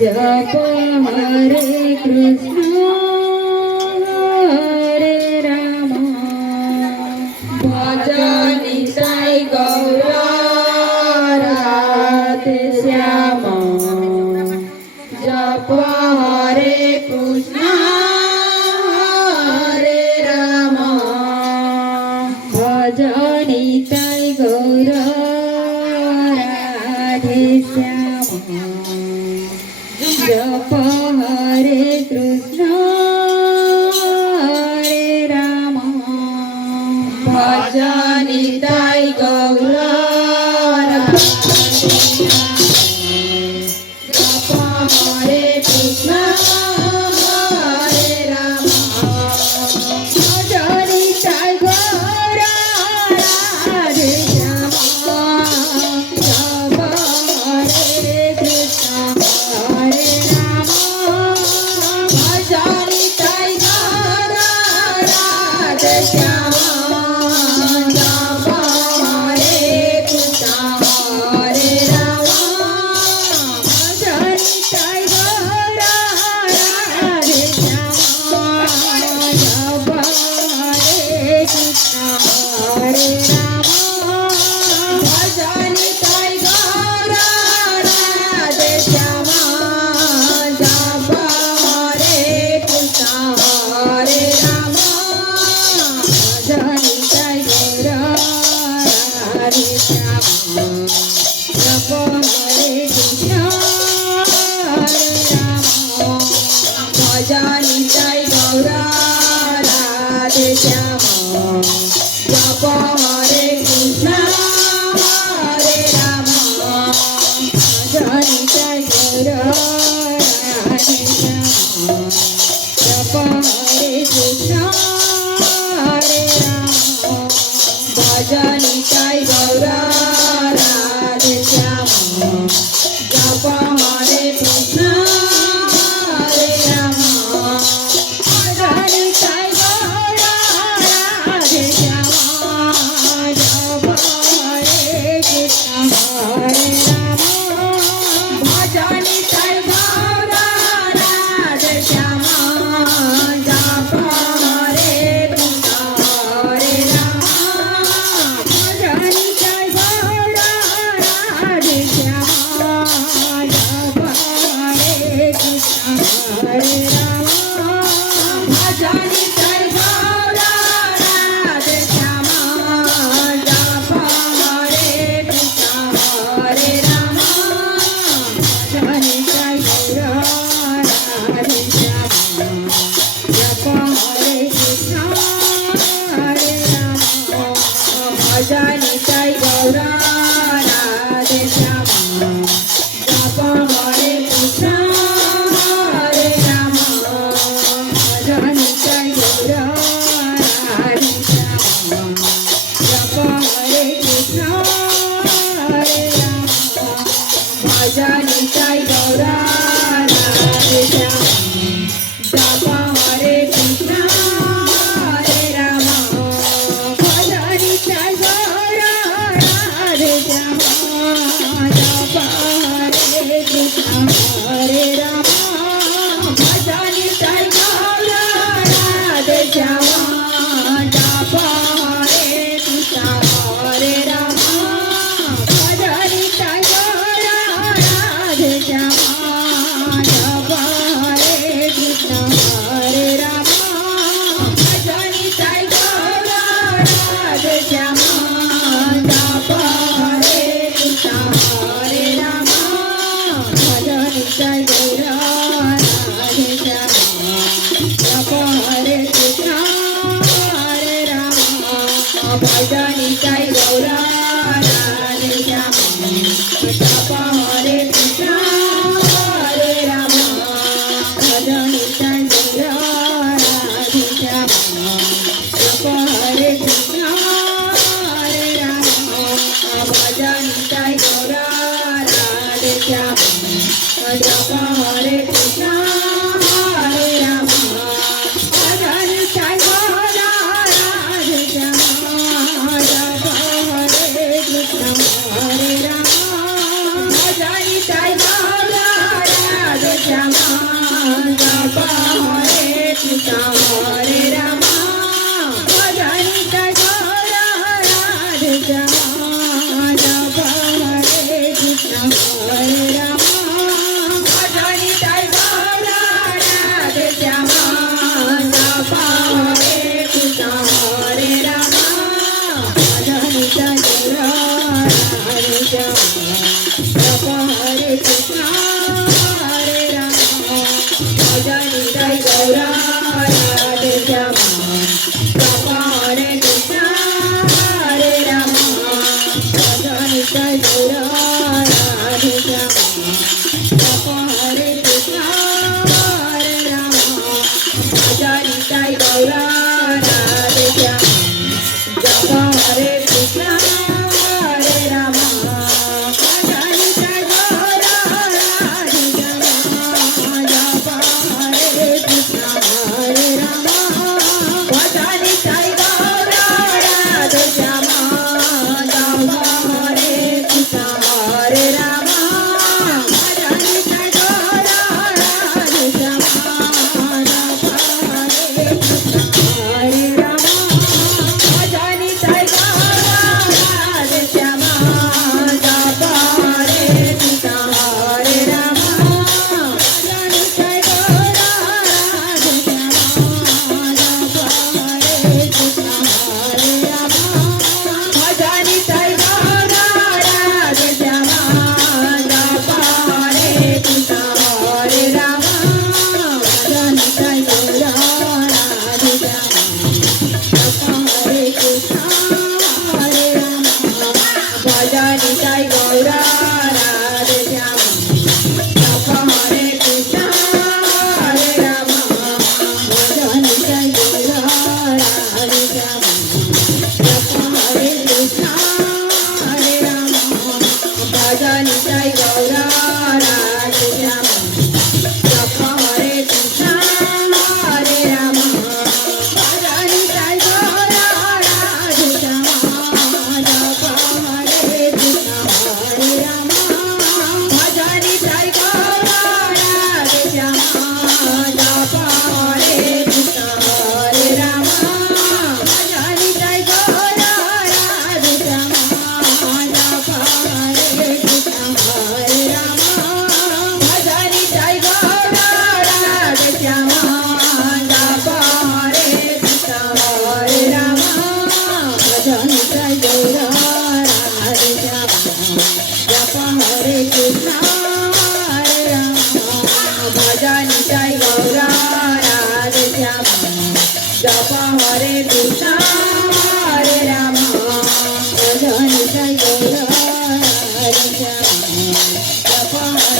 जप हरे कृष्ण हरे राम भज निताई गौर राधे श्याम जप हरे कृष्ण हरे राम भज निताई गौर राधे श्याम जप हरे कृष्ण हरे राम भज निताई गौर राधे जप हरे कृष्ण हरे राम भज निताई गौर राधे श्याम जप हरे कृष्ण हरे राम भज निताई गौर राधे श्याम जप हरे कृष्ण हरे राम भज निताई गौर राधे श्याम जप हरे कृष्ण हरे राम भज निताई गौर राधे श्याम जप हरे कृष्ण हरे राम भज निताई गौर राधे श्याम जप हरे कृष्ण हरे राम भज निताई गौर राधे श्याम जप हरे कृष्ण हरे राम भज निताई गौर राधे श्याम जप हरे कृष्ण हरे राम भज निताई गौर राधे श्याम जप हरे कृष्ण हरे राम भज निताई गौर राधे श्याम जप हरे कृष्ण हरे राम भज निताई गौर राधे श्याम जप हरे कृष्ण हरे राम भज निताई गौर राधे श्याम जप हरे कृष्ण हरे राम भज निताई गौर राधे श्याम जप हरे कृष्ण हरे राम भज निताई गौर राधे श्याम जप हरे कृष्ण हरे राम भज निताई गौर राधे श्याम जप हरे कृष्ण हरे राम भज निताई गौर राधे श्याम जप हरे कृष्ण हरे राम भज निताई गौर राधे श्याम जप हरे कृष्ण हरे राम भज निताई गौर राधे श्याम जप हरे कृष्ण हरे राम भज निताई गौर राधे श्याम जप हरे कृष्ण हरे राम भज निताई गौर राधे श्याम जप हरे कृष्ण हरे राम भज निताई गौर राधे श्याम जप हरे कृष्ण हरे राम भज निताई गौर राधे श्याम जप हरे कृष्ण हरे राम भज निताई गौर राधे श्याम जप हरे कृष्ण हरे राम भज निताई गौर राधे श्याम जप हरे कृष्ण हरे राम भज निताई गौर राधे श्याम जप हरे कृष्ण हरे राम भज निताई गौर राधे श्याम जप हरे कृष्ण हरे राम भज निताई गौर राधे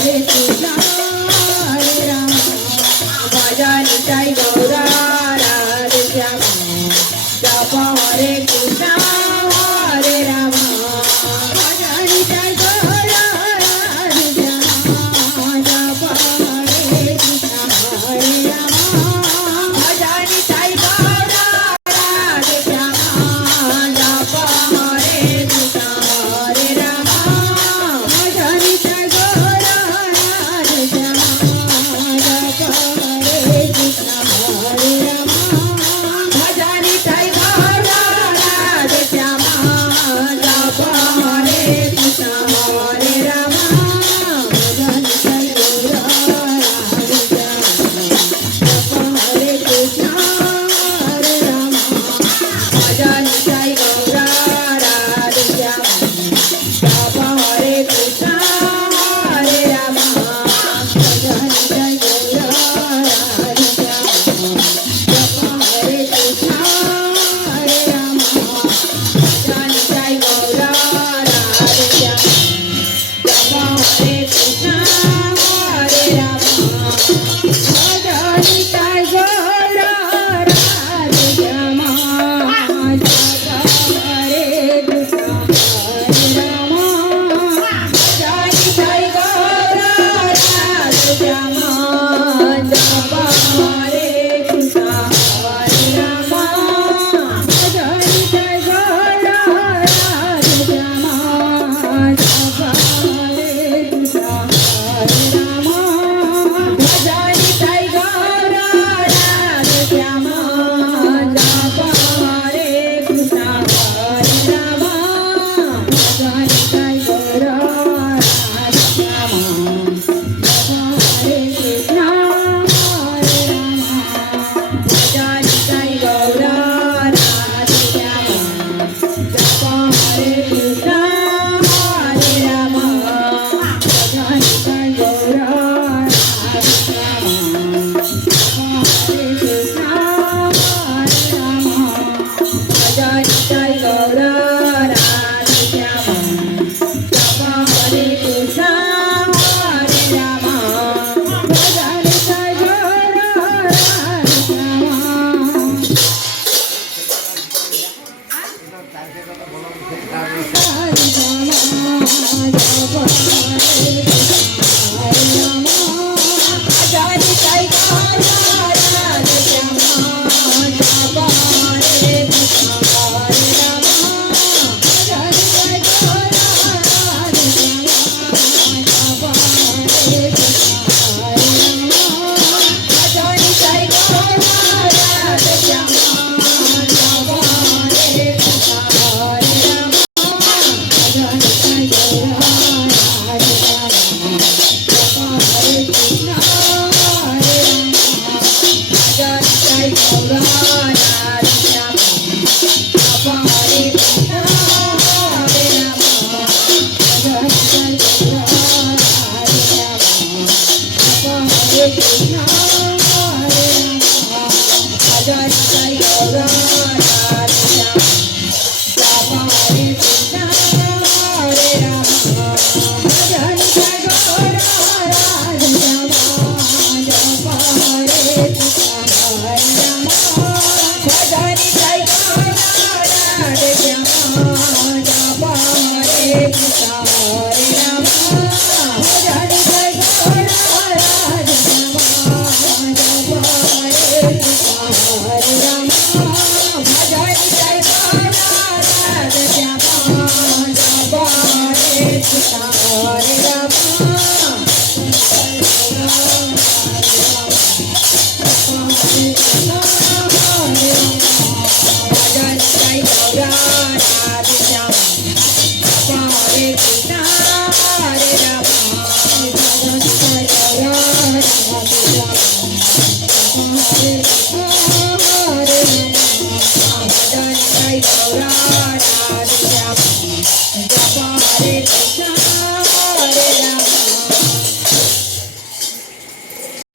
হরে কৃষ্ণ